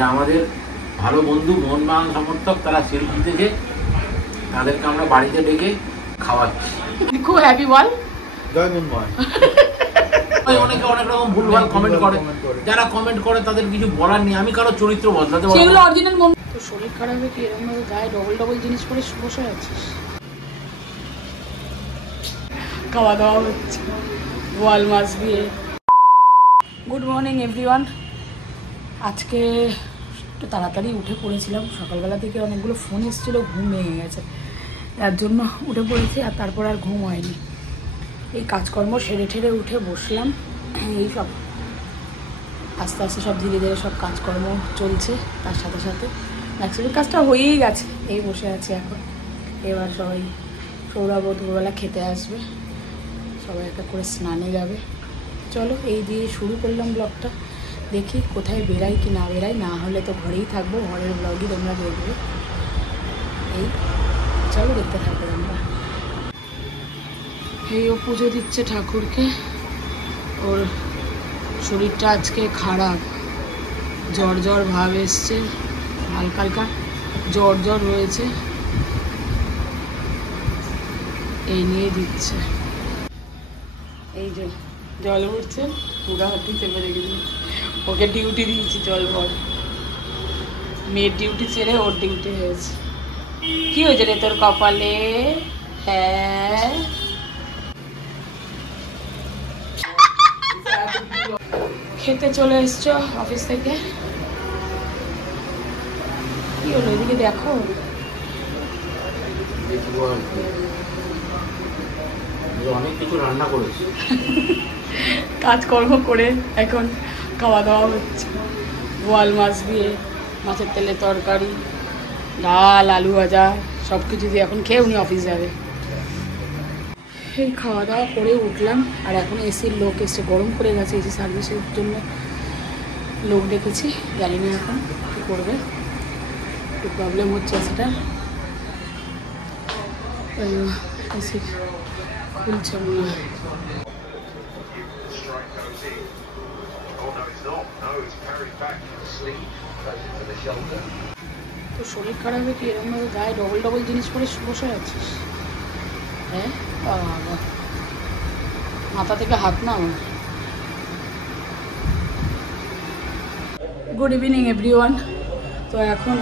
যে আমাদের ভালো বন্ধু মোহনবাগান সমর্থক তারা সিল জিতেছে, তাদেরকে আমরা বাড়িতে ডেকে খাওয়াচ্ছি। খুব হ্যাপি বল। জয় মোহনবাগান। অনেকে অনেক রকম ভুলভাল কমেন্ট করে, যারা কমেন্ট করে তাদের কিছু বলার নেই, আমি কারো চরিত্র বদলাতে পারবো না, সেগুলো অরিজিনাল মন। তো শরীর খারাপ হয়ে কি এরকম ভাবে গায়ে ডবল ডবল জিনিস পরে বসে আছিস? খাওয়া দাওয়া হচ্ছে বোয়াল মাছ দিয়ে। Good morning everyone. আজকে একটু তাড়াতাড়ি উঠে পড়েছিলাম, সকালবেলা থেকে অনেকগুলো ফোন এসেছিলো, ঘুম ভেঙে গেছে, তার জন্য উঠে পড়েছি। আর তারপর আর ঘুম হয়নি। এই কাজকর্ম সেরে ঠেরে উঠে বসলাম। এই সব আস্তে আস্তে সব ধীরে ধীরে সব কাজকর্ম চলছে, তার সাথে সাথে ম্যাক্সিমাম কাজটা হয়েই গেছে। এই বসে আছে এখন। এবার সবাই সৌরভ দুপুরবেলা খেতে আসবে, সবাই একটা করে স্নানে যাবে। চলো এই দিয়ে শুরু করলাম ব্লগটা। দেখি কোথায় বেরাই কি না বেরাই, না হলে তো ঘরেই থাকবো, ঘরের ব্লগই তোমরা দেখবে। এই চলো দেখতে থাকবো আমরা। এই ও পুজো দিচ্ছে ঠাকুরকে। ওর শরীরটা আজকে খারাপ, জ্বর জ্বর ভাব এসছে, হালকা হালকা জ্বর জ্বর রয়েছে, এই নিয়ে দিচ্ছে। এই যে জল উঠছে, পুরা হাতি চেপে রেখে দিয়েছি। ওকে ডিউটি দিয়েছি জল ভর। মেয়ের ডিউটি ছেড়ে ওর ডিউটি হয়েছে। কি হয়েছে রে তোর কপালে? হ্যাঁ খেতে চলে এসছো অফিস থেকে? কি হলো এদিকে দেখো। অনেক কিছু রান্না করেছি, কাজকর্ম করে এখন খাওয়া দাওয়া হচ্ছে। বোয়াল মাছ দিয়ে মাছের তেলের তরকারি, ডাল, আলু ভাজা, সব কিছু দিয়ে এখন খেয়ে উনি অফিস যাবে। এই খাওয়া দাওয়া করে উঠলাম। আর এখন এসির লোক এসে, গরম করে গেছে, এসি সার্ভিসের জন্য লোক ডেকেছি। জানি না এখন কী করবে, একটু প্রবলেম হচ্ছে সেটা। এসি খুলছে মনে হয়। তো শরীর খারাপ হয়ে কি এরকমভাবে গায়ে ডবল ডবল জিনিস পরে বসে আছিস? হ্যাঁ বাবা, মাথা থেকে হাত না আমার। Good evening everyone. তো এখন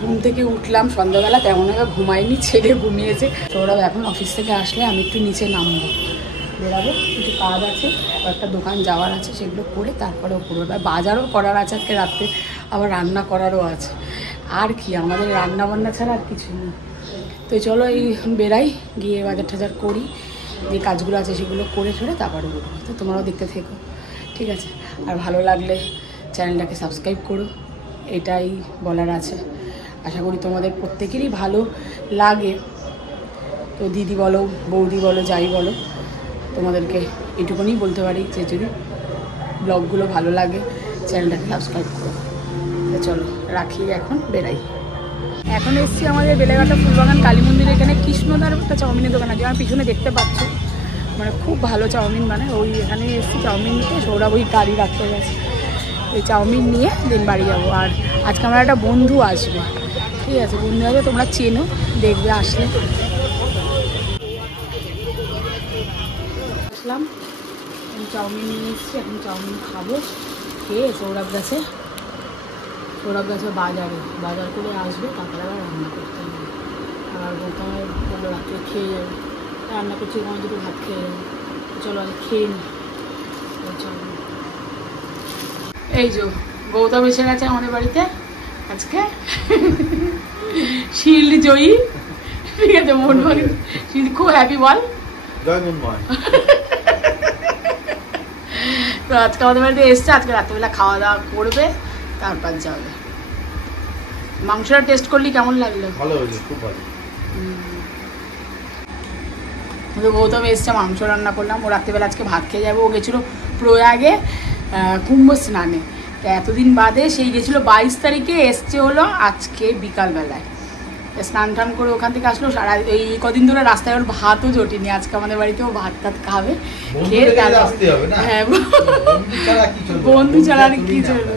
ঘুম থেকে উঠলাম সন্ধ্যাবেলা, তেমন একটা ঘুমাইনি, ছেড়ে ঘুমিয়েছে। সৌরভ এখন অফিস থেকে আসলে আমি একটু নিচে নামবো, বেরাবো, কিছু কাজ আছে, একটা দোকান যাওয়ার আছে, সেগুলো করে তারপরে ওপরে বাজারও করার আছে আজকে রাত্রে, আবার রান্না করারও আছে। আর কি আমাদের রান্না বান্না ছাড়া আর কিছু নেই। তো চলো এই বেরাই, গিয়ে বাজার টাজার করি, যে কাজগুলো আছে সেগুলো করে ঠরে তারপরে বেরোবো। তো তোমরাও দেখতে থেকো, ঠিক আছে? আর ভালো লাগলে চ্যানেলটাকে সাবস্ক্রাইব করো, এটাই বলার আছে। আশা করি তোমাদের প্রত্যেকেরই ভালো লাগে। তো দিদি বলো, বৌদি বলো, যাই বলো, তোমাদেরকে এইটুকুনি বলতে পারি যে যদি ব্লগগুলো ভালো লাগে চ্যানেলটাকে সাবস্ক্রাইব করো। চলো রাখি, এখন বেরাই। এখন এসছি আমাদের বেলেঘাটা ফুলবাগান কালী মন্দির। এখানে কৃষ্ণদার একটা চাউমিনের দোকান আছে, আমার পিছনে দেখতে পাচ্ছ, মানে খুব ভালো চাউমিন বানায়। ওই এখানে এসছি চাউমিন নিতে, সৌরভ ওই গাড়ি রাখতে গেছে, এই চাউমিন নিয়ে দিন বাড়ি যাবো। আর আজকে আমার একটা বন্ধু আসবে, ঠিক আছে? বন্ধু আসবে, তোমরা চেনো, দেখবে আসলে। আসলাম, চাউমিন নিয়ে এসছি, এখন চাউমিন খাবো। খেয়ে সৌরভ গেছে বাজার করে আসবে, তারপরে আবার রান্না করতে হবে। আর বোধহয় বললো রাত্রে খেয়ে যাবে, রান্না করছি, আমার দুটো ভাত খেয়ে যাবে। চলো আগে খেয়ে নিই। চলো, এই যে গৌতম এসে গেছে আমাদের বাড়িতে আজকে, শিল্ড জয়ী, ঠিক আছে? মোহনবাগান শিল্ড, খুব হ্যাপি বল। জয় মোহনবাগান। তো আজকে আমাদের বাড়িতে এসছে, আজকে রাত্রেবেলা খাওয়া দাওয়া করবে, তারপর যাবে। মাংসটা টেস্ট করলি কেমন লাগলো? ভালো হয়েছে, খুব ভালো। গৌতম এসছে, মাংস রান্না করলাম। ও রাত্রেবেলা আজকে ভাত খেয়ে যাবে। ও গেছিলো প্রয়াগে কুম্ভ স্নানে, তো এতদিন বাদে সেই গেছিলো 22 তারিখে, এসছে হলো আজকে বিকালবেলায়। স্নান টান করে ওখান থেকে আসলো। সারা এই কদিন ধরে রাস্তায় ওর ভাতও জোটেনি। আজকে আমাদের বাড়িতেও ভাত টাত খাবে, খেয়ে হ্যাঁ, বন্ধু ছাড়া আর কি চলবে।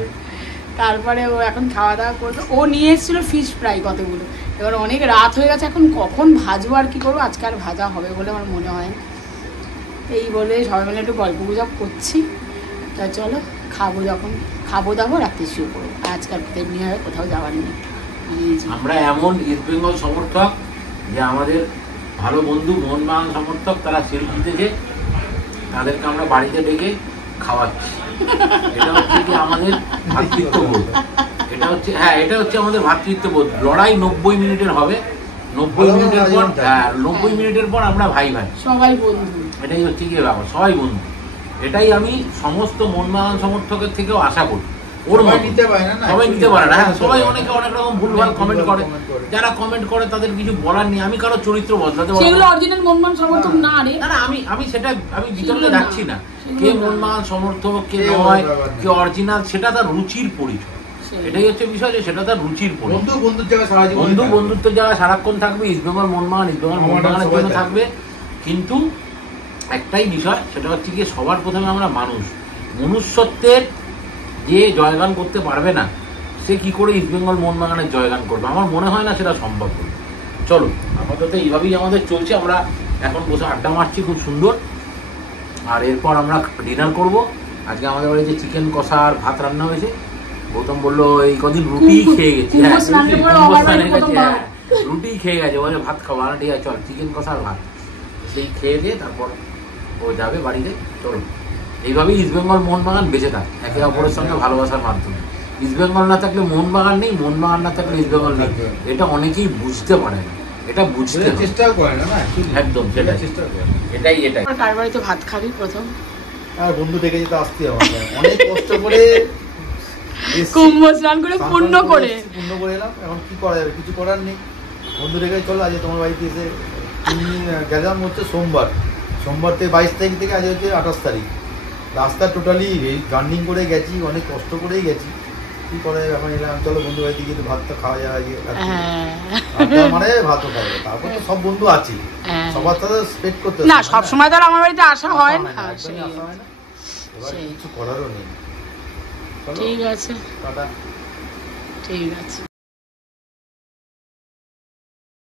তারপরে ও এখন খাওয়া দাওয়া করবে। ও নিয়ে এসেছিল ফিশ ফ্রাই কতগুলো, এবার অনেক রাত হয়ে গেছে, এখন কখন ভাজবো আর কি করবো, আজকে আর ভাজা হবে বলে আমার মনে হয় না। এই বলে সবাই মিলে একটু গল্প গুজব করছি। তা চলো খাবো, যখন খাবো দাবো রাত্রে শুয়ে পড়বো, আজকাল তেমনি হবে, কোথাও যাওয়ার নেই। আমরা এমন ইস্ট বেঙ্গল সমর্থক যে আমাদের ভালো বন্ধু মোহনবাগান সমর্থক, তারা সিল জিতেছে, তাদেরকে আমরা বাড়িতে ডেকে খাওয়াচ্ছি। এটা হচ্ছে কি আমাদের ভ্রাতৃত্ববোধ, এটা হচ্ছে এটা হচ্ছে আমাদের ভ্রাতৃত্ববোধ। লড়াই 90 মিনিটের হবে, 90 মিনিটের পর 90 মিনিটের পর আমরা ভাই ভাই, সবাই বন্ধু। এটাই হচ্ছে কি ব্যাপার, সবাই বন্ধু। এটাই আমি সমস্ত মোহনবাগান সমর্থকের থেকেও আশা করি। ওর সবাই নিতে পারে না, সবাই নিতে পারে না। হ্যাঁ, সবাই অনেকে অনেক রকম ভুলভাল কমেন্ট করে, যারা কমেন্ট করে তাদের কিছু বলার নেই। আমি কারো চরিত্র বদলাতে পারবো না, সেগুলো অরিজিনাল মোহনবাগান সমর্থক না রে। না আমি সেটা আমি বিতর্কে যাচ্ছি না। কে মোহনবাগান সমর্থক কে নয়, কে অরিজিনাল, সেটা তার রুচির পরিচয়। এটাই হচ্ছে বিষয়, যে সেটা তার রুচির পরিচয়। বন্ধুত্বের জায়গায় সারাক্ষণ থাকবে, ইস্ট বেঙ্গল মোহনবাগান, ইস্ট বেঙ্গল মোহনবাগানের জন্য থাকবে। কিন্তু একটাই বিষয়, সেটা হচ্ছে কি সবার প্রথমে আমরা মানুষ, মনুষ্যত্বের যে জয়গান করতে পারবে না, সে কি করে ইস্ট বেঙ্গল মোহনবাগানের জয়গান করবে? আমার মনে হয় না সেটা সম্ভব। চলো আপাতত এইভাবেই আমাদের চলছে, আমরা এখন বসে আড্ডা মারছি খুব সুন্দর। আর এরপর আমরা ডিনার করব। আজকে আমাদের বাড়িতে চিকেন কষা আর ভাত রান্না হয়েছে। গৌতম বললো এই কদিন রুটি খেয়ে গেছি, রুটি খেয়ে গেছে, বলে ভাত খাবো না, ঠিক আছে চল চিকেন কষা আর ভাত, সেই খেয়ে দিয়ে তারপর ও যাবে বাড়িতে। চলো এইভাবেই ইস্ট বেঙ্গল মোহনবাগান বেঁচে থাকে একে অপরের সঙ্গে ভালোবাসার মাধ্যমে। ইস্ট বেঙ্গল না থাকলে মোহনবাগান নেই, মোহনবাগান না থাকলে ইস্ট বেঙ্গল নেই। এটা অনেকেই বুঝতে পারে না, এটা বুঝতে চেষ্টাও করে না। একদম সেটাই, চেষ্টা করে এটাই এটাই। কার বাড়িতে ভাত খাবি প্রথম? আর বন্ধু ডেকে যেতে আসতে হবে, অনেক কষ্ট করে কুম্ভ স্নান করে পূর্ণ করে এলাম। এখন কি করা যাবে, কিছু করার নেই। বন্ধু ডেকে চলো আজ তোমার বাড়িতে এসে গেলাম হচ্ছে সোমবার থেকে 22 তারিখ থেকে আজ হচ্ছে 28 তারিখ। রাস্তা টোটালি জার্নিং করে গেছি, অনেক কষ্ট করেই গেছি। কি করা যাবে, এখন এলাম চলো বন্ধু বাড়িতে গিয়ে ভাতটা খাওয়া যায়, মানে ভাতও খাওয়া। তারপর তো সব বন্ধু আছে, সবার সাথে স্পেন্ড করতে না, সবসময় তো আমার বাড়িতে আসা হয় না, এবার কিছু করারও নেই। ঠিক আছে, টাটা। ঠিক আছে।